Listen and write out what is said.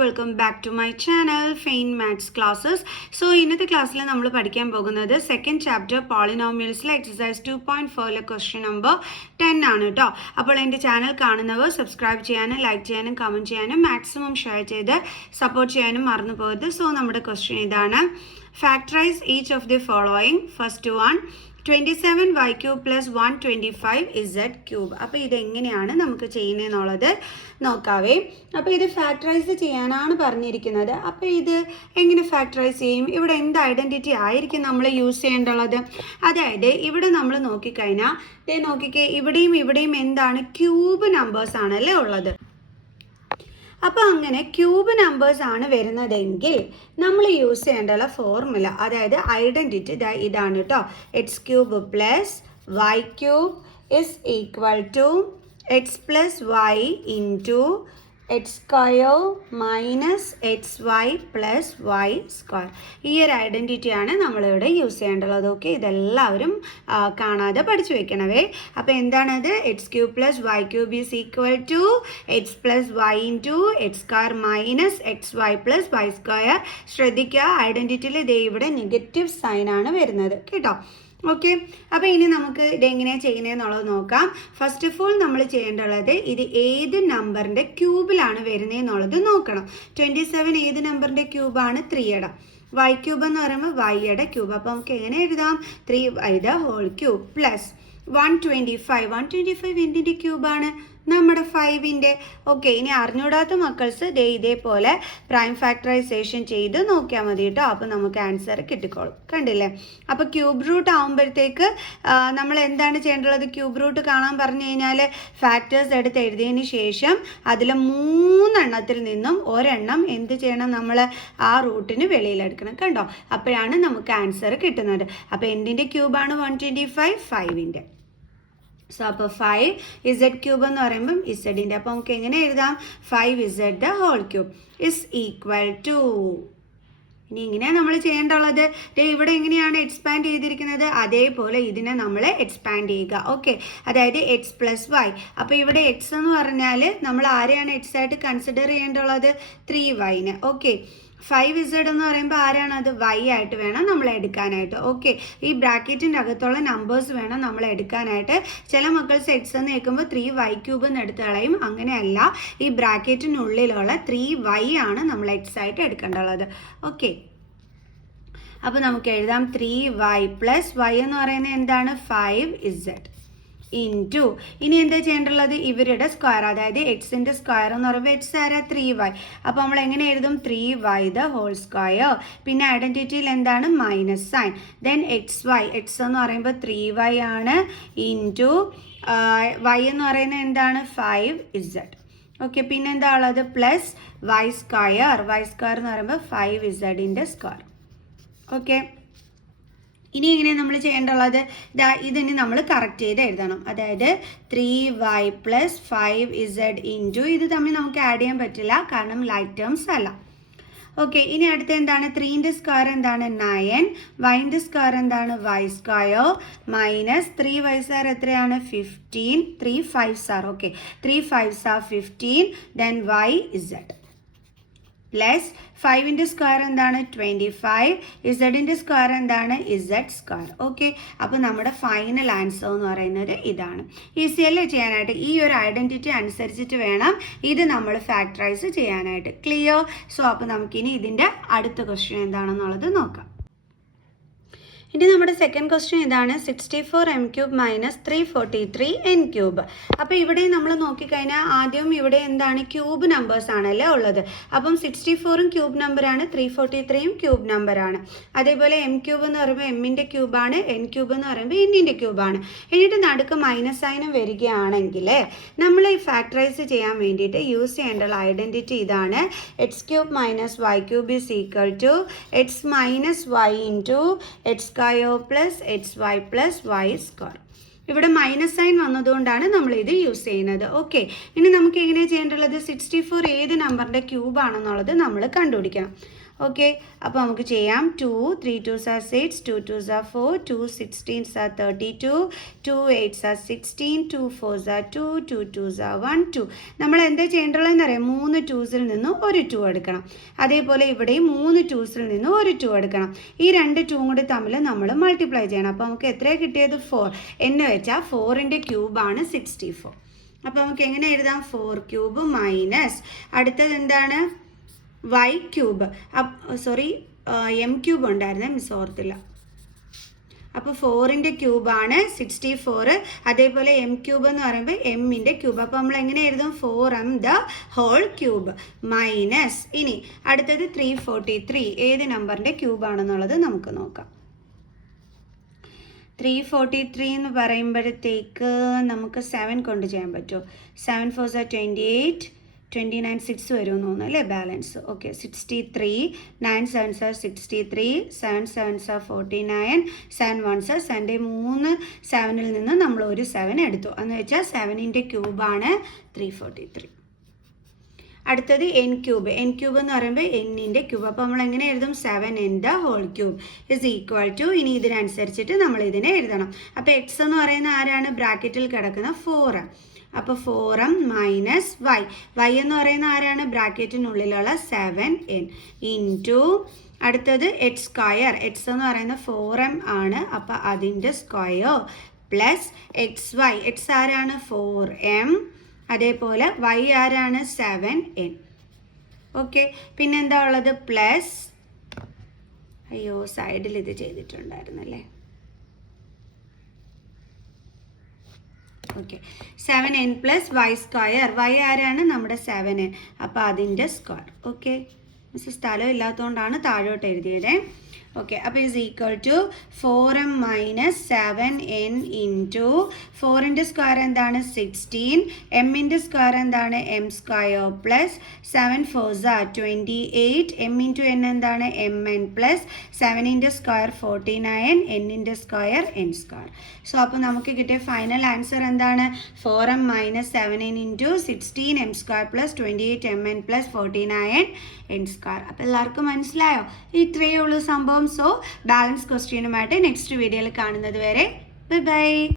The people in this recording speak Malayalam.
Welcome back to my channel Fine maths classes. So ഇന്നത്തെ ക്ലാസ്സിൽ നമ്മൾ പഠിക്കാൻ പോകുന്നത് സെക്കൻഡ് ചാപ്റ്റർ പോളിനോമിയൽസിലെ എക്സസൈസ് 2.4 ക്വസ്റ്റ്യൻ നമ്പർ 10 ആണ് കേട്ടോ. അപ്പോൾ എൻ്റെ ചാനൽ കാണുന്നവർ സബ്സ്ക്രൈബ് ചെയ്യാനും ലൈക്ക് ചെയ്യാനും കമൻറ്റ് ചെയ്യാനും മാക്സിമം ഷെയർ ചെയ്ത് സപ്പോർട്ട് ചെയ്യാനും മറന്നു പോകരുത്. സോ നമ്മുടെ ക്വസ്റ്റ്യൻ ഇതാണ്: factorise each of the following. First one 27y cube plus 125z cube. അപ്പോൾ ഇതെങ്ങനെയാണ് നമുക്ക് ചെയ്യുന്നതെന്നുള്ളത് നോക്കാവേ. അപ്പോൾ ഇത് ഫാക്ടറൈസ് ചെയ്യാനാണ് പറഞ്ഞിരിക്കുന്നത്. അപ്പോൾ ഇത് എങ്ങനെ ഫാക്ടറൈസ് ചെയ്യും? ഇവിടെ എന്ത് ഐഡൻറ്റിറ്റി ആയിരിക്കും നമ്മൾ യൂസ് ചെയ്യേണ്ടുള്ളത്? അതായത് ഇവിടെ നമ്മൾ നോക്കിക്കഴിഞ്ഞാൽ നോക്കിക്കേ, ഇവിടെയും എന്താണ്? ക്യൂബ് നമ്പേഴ്സ് ആണല്ലേ ഉള്ളത്. അപ്പോൾ അങ്ങനെ ക്യൂബ് നമ്പേഴ്സ് ആണ് വരുന്നതെങ്കിൽ നമ്മൾ യൂസ് ചെയ്യേണ്ട ഫോർമുല, അതായത് ഐഡൻറ്റിറ്റി ഇതാണ് കേട്ടോ. X cube plus y cube is equal to x plus y into x square minus x y plus y square. ഈ ഒരു ഐഡൻറ്റിറ്റിയാണ് നമ്മളിവിടെ യൂസ് ചെയ്യേണ്ടത്. ഓക്കെ, ഇതെല്ലാവരും കാണാതെ പഠിച്ചു വെക്കണവേ. അപ്പോൾ എന്താണത്? X cube plus y cube is equal to x plus y into x square minus x y plus y square. ശ്രദ്ധിക്കുക, ഐഡൻറ്റിറ്റിയിൽ ഇതേ ഇവിടെ നെഗറ്റീവ് സൈനാണ് വരുന്നത് കേട്ടോ. ഓക്കെ, അപ്പോൾ ഇനി നമുക്ക് ഇതെങ്ങനെയാണ് ചെയ്യുന്നതെന്നുള്ളത് നോക്കാം. ഫസ്റ്റ് ഓഫ് ഓൾ നമ്മൾ ചെയ്യേണ്ടത് ഇത് ഏത് നമ്പറിൻ്റെ ക്യൂബിലാണ് വരുന്നതെന്നുള്ളത് നോക്കണം. 27 ഏത് നമ്പറിൻ്റെ ക്യൂബാണ്? 3യുടെ. വൈ ക്യൂബ് എന്ന് പറയുമ്പോൾ വൈയുടെ ക്യൂബ്. അപ്പോൾ നമുക്ക് എങ്ങനെ എഴുതാം? 3y ഹോൾ ക്യൂബ് പ്ലസ് 125 എന്തിൻ്റെ ക്യൂബാണ്? നമ്മുടെ 5ൻ്റെ. ഓക്കെ, ഇനി അറിഞ്ഞൂടാത്ത മക്കൾസ് ഇതേപോലെ പ്രൈം ഫാക്ടറൈസേഷൻ ചെയ്ത് നോക്കിയാൽ മതി കേട്ടോ. അപ്പോൾ നമുക്ക് ആൻസർ കിട്ടിക്കോളും. കണ്ടില്ലേ? അപ്പോൾ ക്യൂബ് റൂട്ട് ആകുമ്പോഴത്തേക്ക് നമ്മൾ എന്താണ് ചെയ്യേണ്ടത്? ക്യൂബ് റൂട്ട് കാണാൻ പറഞ്ഞു കഴിഞ്ഞാൽ ഫാക്ടേഴ്സ് എടുത്ത് എഴുതിയതിന് ശേഷം അതിൽ 3 എണ്ണത്തിൽ നിന്നും ഒരെണ്ണം എന്ത് ചെയ്യണം? നമ്മൾ ആ റൂട്ടിന് വെളിയിലെടുക്കണം. കണ്ടോ? അപ്പോഴാണ് നമുക്ക് ആൻസർ കിട്ടുന്നത്. അപ്പോൾ എന്തിൻ്റെ ക്യൂബാണ് 125? 5ൻ്റെ. സോ അപ്പോൾ 5z ക്യൂബ് എന്ന് പറയുമ്പം ഇസഡിൻ്റെ. അപ്പോൾ നമുക്ക് എങ്ങനെ എഴുതാം? 5z whole cube is equal to. ഇനി ഇങ്ങനെയാണ് നമ്മൾ ചെയ്യേണ്ടുള്ളത്. ഇവിടെ എങ്ങനെയാണ് എക്സ്പാൻഡ് ചെയ്തിരിക്കുന്നത്? അതേപോലെ ഇതിനെ നമ്മൾ എക്സ്പാൻഡ് ചെയ്യുക. ഓക്കെ, അതായത് എക്സ് പ്ലസ് വൈ. അപ്പോൾ ഇവിടെ എക്സ് എന്ന് പറഞ്ഞാൽ നമ്മൾ ആരെയാണ് എക്സ് ആയിട്ട് കൺസിഡർ ചെയ്യേണ്ടുള്ളത്? 3y. ഓക്കെ, 5z എന്ന് പറയുമ്പോൾ ആരാണ് അത്? y ആയിട്ട് വേണം നമ്മൾ എടുക്കാനായിട്ട്. ഓക്കെ, ഈ ബ്രാക്കറ്റിൻ്റെ അകത്തുള്ള നമ്പേഴ്സ് വേണം നമ്മൾ എടുക്കാനായിട്ട്. ചില മക്കൾസ് എക്സ് എന്ന് കേൾക്കുമ്പോൾ 3y ക്യൂബ് എന്ന് എടുത്ത് കളയും. അങ്ങനെയല്ല, ഈ ബ്രാക്കറ്റിനുള്ളിലുള്ള 3y ആണ് നമ്മൾ എക്സ് ആയിട്ട് എടുക്കേണ്ടുള്ളത്. ഓക്കെ, അപ്പോൾ നമുക്ക് എഴുതാം 3y പ്ലസ് y എന്ന് പറയുന്നത് എന്താണ്? 5z ഇൻറ്റു, ഇനി എന്താ ചെയ്യേണ്ടുള്ളത്? ഇവരുടെ സ്ക്വയർ, അതായത് എക്സിൻ്റെ സ്ക്വയർ എന്ന് പറയുമ്പോൾ എക്സ് ആരാ? 3y. അപ്പോൾ നമ്മൾ എങ്ങനെ എഴുതും? 3y whole square. പിന്നെ ഐഡൻറ്റിറ്റിയിൽ എന്താണ്? Minus sign. ദെൻ എക്സ് എന്ന് പറയുമ്പോൾ 3y ആണ് ഇൻറ്റു y എന്ന് പറയുന്നത് എന്താണ്? 5z. ഓക്കെ, പിന്നെ എന്താ ഉള്ളത്? പ്ലസ് വൈ സ്ക്വയർ എന്ന് പറയുമ്പോൾ 5zൻ്റെ സ്ക്വയർ. ഓക്കെ, ഇനി എങ്ങനെ നമ്മൾ ചെയ്യേണ്ടുള്ളത്? ഇതിന് നമ്മൾ കറക്റ്റ് ചെയ്ത് എഴുതണം. അതായത് 3y പ്ലസ് 5z ഇൻറ്റു, ഇത് തമ്മിൽ നമുക്ക് ആഡ് ചെയ്യാൻ പറ്റില്ല കാരണം ലൈക്ക് ടേംസ് അല്ല. ഓക്കെ, ഇനി അടുത്ത എന്താണ്? 3ൻ്റെ സ്ക്വയർ എന്താണ്? 9. വൈൻ്റെ സ്ക്വയർ എന്താണ്? വൈ സ്ക്വയർ മൈനസ് 3y എത്രയാണ്? 15. 3 5s. Okay, 3 5s 15. Then yz plus 5ൻ്റെ സ്ക്വയർ എന്താണ്? 25. ഇസഡിൻ്റെ സ്ക്വയർ എന്താണ്? Z square. ഓക്കെ, അപ്പോൾ നമ്മുടെ ഫൈനൽ ആൻസർ എന്ന് പറയുന്നത് ഇതാണ്. ഈസിയല്ലേ ചെയ്യാനായിട്ട്? ഈ ഒരു ഐഡൻറ്റിറ്റി അനുസരിച്ചിട്ട് വേണം ഇത് നമ്മൾ ഫാക്ടറൈസ് ചെയ്യാനായിട്ട്. ക്ലിയർ? സോ അപ്പോൾ നമുക്കിനി ഇതിൻ്റെ അടുത്ത ക്വസ്റ്റ്യൻ എന്താണെന്നുള്ളത് നോക്കാം. ഇനി നമ്മുടെ സെക്കൻഡ് ക്വസ്റ്റ്യൻ ഇതാണ്: 64m cube minus 343 n cube. അപ്പോൾ ഇവിടെ നമ്മൾ നോക്കിക്കഴിഞ്ഞാൽ ആദ്യം ഇവിടെ എന്താണ്? ക്യൂബ് നമ്പേഴ്സ് ആണല്ലേ ഉള്ളത്. അപ്പം 64ഉം ക്യൂബ് നമ്പറാണ്, 343ഉം ക്യൂബ് നമ്പറാണ്. അതേപോലെ എം ക്യൂബ് എന്ന് പറയുമ്പോൾ എമ്മിൻ്റെ ക്യൂബാണ്, എൻ ക്യൂബ് എന്ന് പറയുമ്പോൾ എന്നിൻ്റെ ക്യൂബാണ്. എന്നിട്ട് നടുക്ക് മൈനസ് സൈനും വരികയാണെങ്കിൽ നമ്മൾ ഈ ഫാക്ടറൈസ് ചെയ്യാൻ വേണ്ടിയിട്ട് യൂസ് ചെയ്യേണ്ട ഐഡൻറ്റിറ്റി ഇതാണ്: x cube minus y cube is equal to x minus y into x plus x y plus y square. ഇവിടെ മൈനസ് സൈൻ വന്നതുകൊണ്ടാണ് നമ്മൾ ഇത് യൂസ് ചെയ്യുന്നത്. ഓക്കെ, ഇനി നമുക്ക് എങ്ങനെയാണ് ചെയ്യേണ്ടത്? 64 ഏത് നമ്പറിൻ്റെ ക്യൂബാണെന്നുള്ളത് നമ്മൾ കണ്ടുപിടിക്കണം. ഓക്കെ, അപ്പോൾ നമുക്ക് ചെയ്യാം. 2 3 2s are 6, 2 2s are 4, 2 16s are 32, 2 8s are 16, 2 4s are 2, 2 2s are 1 2. നമ്മൾ എന്താ ചെയ്യേണ്ടതെന്ന് അറിയാം, 3 2സിൽ നിന്നും ഒരു 2 എടുക്കണം. അതേപോലെ ഇവിടെയും 3 2സിൽ നിന്നും ഒരു 2 എടുക്കണം. ഈ രണ്ട് 2 കൂടി തമ്മിൽ നമ്മൾ മൾട്ടിപ്ലൈ ചെയ്യണം. അപ്പോൾ നമുക്ക് എത്രയാണ് കിട്ടിയത്? 4 എന്ന് വെച്ചാൽ 4ൻ്റെ ക്യൂബാണ് 64. അപ്പോൾ നമുക്ക് എങ്ങനെ എഴുതാം? 4 ക്യൂബ് മൈനസ് അടുത്തത് എന്താണ്? y cube. Sorry, M cube ഉണ്ടായിരുന്നേ, മിസ് ഓർത്തില്ല. അപ്പോൾ 4ൻ്റെ ക്യൂബാണ് 64. അതേപോലെ എം ക്യൂബ് എന്ന് പറയുമ്പോൾ എമ്മിൻ്റെ ക്യൂബ്. അപ്പോൾ നമ്മൾ എങ്ങനെ എഴുതും? 4m the whole cube minus. ഇനി അടുത്തത് 343 ഏത് നമ്പറിൻ്റെ ക്യൂബാണെന്നുള്ളത് നമുക്ക് നോക്കാം. 343 എന്ന് പറയുമ്പോഴത്തേക്ക് നമുക്ക് 7 കൊണ്ട് ചെയ്യാൻ പറ്റുമോ? 7 4s are 28, 29 6 വരുമെന്ന് തോന്നുന്നു അല്ലേ balance. Okay, 63, 9 7s are 63, 7 7s are 49, 7 1s are 7. 3 7ൽ നിന്ന് നമ്മൾ ഒരു 7 എടുത്തു എന്ന് വെച്ചാൽ 7ൻ്റെ ക്യൂബാണ് 343. അടുത്തത് എൻ ക്യൂബ്. എൻ ക്യൂബ് എന്ന് പറയുമ്പോൾ എന്നിൻ്റെ ക്യൂബ്. അപ്പോൾ നമ്മൾ എങ്ങനെ എഴുതും? 7n the whole cube is equal to, ഇനി ഇതിനനുസരിച്ചിട്ട് നമ്മൾ ഇതിനെ എഴുതണം. അപ്പോൾ എക്സ് എന്ന് പറയുന്ന ആരാണ്? ബ്രാക്കറ്റിൽ കിടക്കുന്ന 4. അപ്പോൾ 4m മൈനസ് വൈ. വൈ എന്ന് പറയുന്ന ആരാണ്? ബ്രാക്കറ്റിനുള്ളിലുള്ള 7n ഇൻറ്റു അടുത്തത് എച്ച് സ്ക്വയർ. എക്സ് എന്ന് പറയുന്ന 4m ആണ്, അപ്പോൾ അതിൻ്റെ square plus x y. X ആരാണ്? 4m. അതേപോലെ വൈ ആരാണ്? 7n. ഓക്കെ, പിന്നെന്താ ഉള്ളത്? പ്ലസ്, അയ്യോ സൈഡിൽ ഇത് ചെയ്തിട്ടുണ്ടായിരുന്നല്ലേ. Okay, 7n plus y square. Y ആരാണ്? നമ്മുടെ 7n. അപ്പോൾ അതിൻ്റെ സ്ക്വയർ. ഓക്കെ, മിസ് സ്ഥലം ഇല്ലാത്തതുകൊണ്ടാണ് താഴോട്ട് എഴുതിയത്. ഓക്കെ, അപ്പോൾ is equal to 4m minus 7n into 4ൻ്റെ സ്ക്വയർ എന്താണ്? 16. എമ്മിൻ്റെ സ്ക്വയർ എന്താണ്? M square plus 7 4s are 28. M into n എന്താണ്? mn പ്ലസ് 7ൻ്റെ സ്ക്വയർ 49, എന്നിൻ്റെ സ്ക്വയർ എൻ സ്ക്വയർ. സോ അപ്പോൾ നമുക്ക് കിട്ടിയ ഫൈനൽ ആൻസർ എന്താണ്? 4m minus 7n into 16 M square plus 28 mn plus 49 N square. അപ്പോൾ എല്ലാവർക്കും മനസ്സിലായോ? ഇത്രയേ ഉള്ളൂ സംഭവം. സോ ബാലൻസ് ക്വസ്റ്റ്യനുമായിട്ട് നെക്സ്റ്റ് വീഡിയോയിൽ കാണുന്നത് വരെ ബൈ ബൈ.